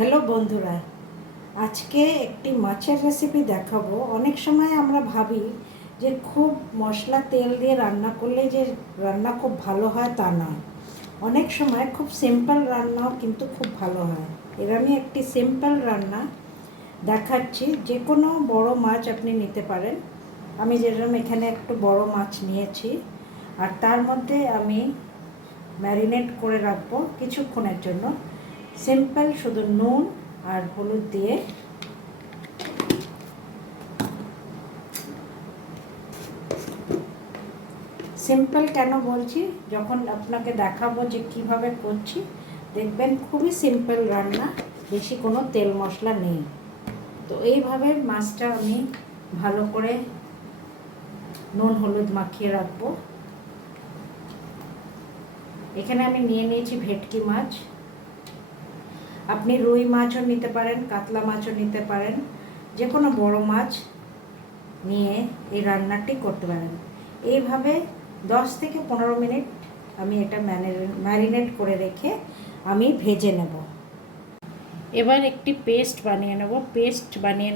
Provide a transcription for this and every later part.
Hello বন্ধুরা, আজকে একটি মাছের রেসিপি দেখাবো। অনেক সময় আমরা ভাবি যে খুব মশলা তেল দিয়ে রান্না করলে যে রান্না খুব ভালো হয় তা নয়। অনেক সময় খুব সিম্পল রান্নাও কিন্তু খুব ভালো হয়। এর আমি একটি সিম্পল রান্না দেখাচ্ছি। যে কোনো বড় মাছ আপনি নিতে পারেন। আমি যেরকম এখানে একটু বড় মাছ নিয়েছি, আর তার মধ্যে আমি ম্যারিনেট করে রাখবো কিছুক্ষণের জন্য। সিম্পল শুধু নুন আর হলুদ দিয়ে। সিম্পল কেন বলছি, যখন আপনাকে দেখাবো যে কিভাবে করছি, দেখবেন খুবই সিম্পল রান্না, বেশি কোনো তেল মশলা নেই। তো এইভাবে মাছটা আমি ভালো করে নুন হলুদ মাখিয়ে রাখবো। এখানে আমি নিয়ে নিয়েছি ভেটকি মাছ। আপনি রুই মাছও নিতে পারেন, কাতলা মাছও নিতে পারেন, যে কোনো বড় মাছ নিয়ে এই রান্নাটি করতে পারেন। এইভাবে 10 থেকে 15 মিনিট আমি এটা ম্যারিনেট করে রেখে আমি ভেজে নেব। এবার একটি পেস্ট বানিয়ে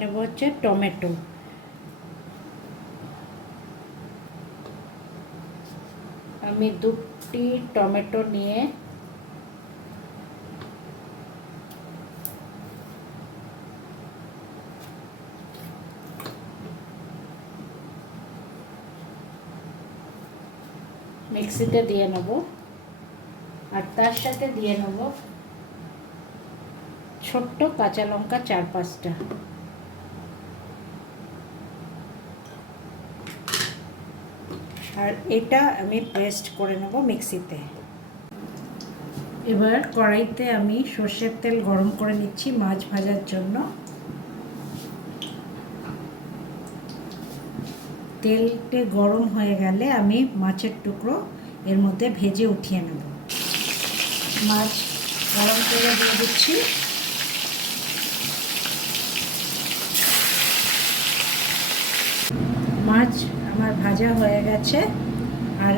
নেব হচ্ছে টমেটো। আমি 2টি টমেটো নিয়ে মিক্সিতে দিয়ে নেব, আর তার সাথে দিয়ে নেব ছোট্ট কাঁচা লঙ্কা 4-5টা। আর এটা আমি পেস্ট করে নেব মিক্সিতে। এবার কড়াইতে আমি সর্ষের তেল গরম করে নিচ্ছি মাছ ভাজার জন্য। তেলটা গরম হয়ে গেলে আমি মাছের টুকরো এর মধ্যে ভেজে উঠিয়ে নেব। মাছ গরম তেলে দিয়ে দিচ্ছি। মাছ আমার ভাজা হয়ে গেছে, আর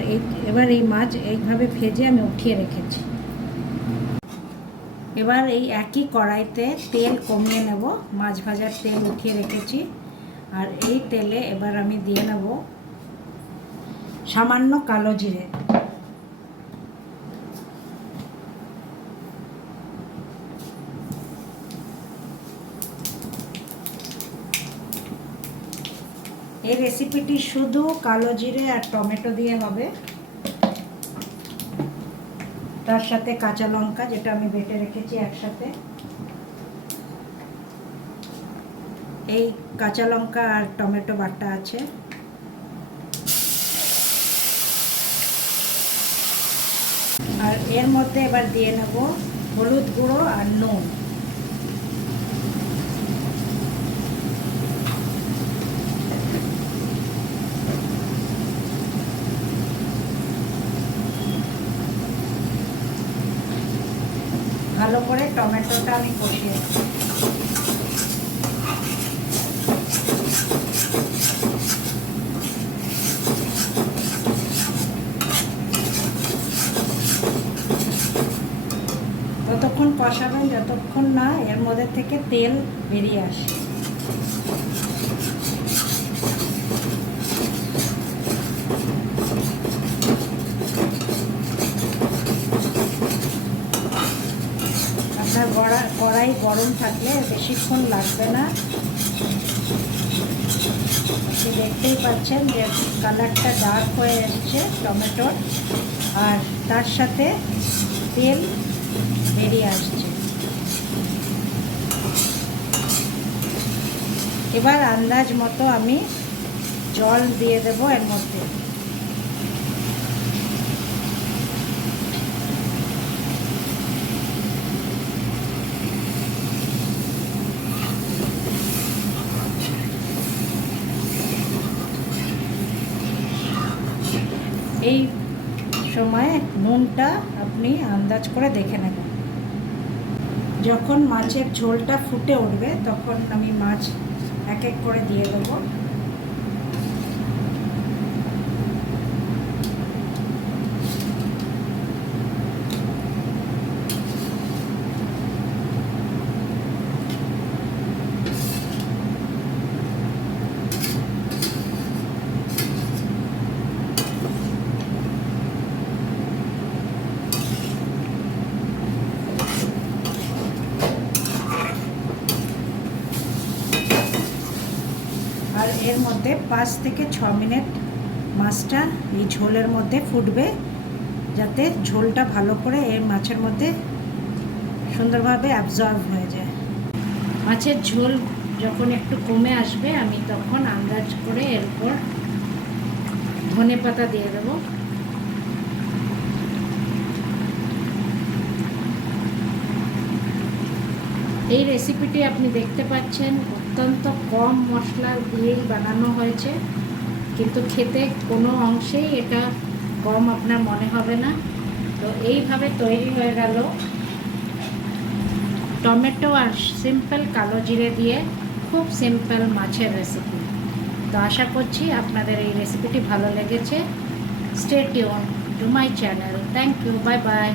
এবার এই মাছ এইভাবে ভেজে আমি উঠিয়ে রেখেছি। এবার এই একই কড়াইতে তেল কমিয়ে নেব। মাছ ভাজার তেল উঠিয়ে রেখেছি, আর এই তেলে এবার আমি দিয়ে নেব সামান্য কালো জিরে। এই রেসিপিটি শুধু কালো জিরে আর টমেটো দিয়ে হবে। তার সাথে কাঁচা লঙ্কা, যেটা আমি বেটে রেখেছি একসাথে। এই কাঁচা লঙ্কা আর টমেটো বাটা আছে। আর এর মধ্যে এবার দিয়ে নেব হলুদ গুঁড়ো আর নুন। ভালো করে টমেটোটা আমি কষিয়ে নেব। ততক্ষণ কষাবেন যতক্ষণ না এর মধ্যে থেকে তেল বেরিয়ে আসে। আপনার কড়াই গরম থাকলে বেশিক্ষণ লাগবে না। আপনি দেখতেই পাচ্ছেন যে কালারটা ডার্ক হয়ে এসছে টমেটোর, আর তার সাথে তেল বেরিয়ে আসছে। এবার আন্দাজ মতো আমি জল দিয়ে দেব এর মধ্যে। এই সময় নুনটা আপনি আন্দাজ করে দেখে নেবেন। যখন মাছের ঝোলটা ফুটে উঠবে তখন আমি মাছ এক এক করে দিয়ে দেবো। এর মধ্যে 5 থেকে 6 মিনিট মাছটা এই ঝোলের মধ্যে ফুটবে, যাতে ঝোলটা ভালো করে এই মাছের মধ্যে সুন্দরভাবে অ্যাবজর্ব হয়ে যায়। মাছের ঝোল যখন একটু কমে আসবে আমি তখন আন্দাজ করে এরপর ধনে পাতা দিয়ে দেব। এই রেসিপিটি আপনি দেখতে পাচ্ছেন অত্যন্ত কম মশলা দিয়েই বানানো হয়েছে, কিন্তু খেতে কোনো অংশেই এটা কম আপনার মনে হবে না। তো এইভাবে তৈরি হয়ে গেল টমেটো আর সিম্পল কালো জিরে দিয়ে খুব সিম্পল মাছের রেসিপি। তো আশা করছি আপনাদের এই রেসিপিটি ভালো লেগেছে। Stay tune to my channel. Thank you, bye by.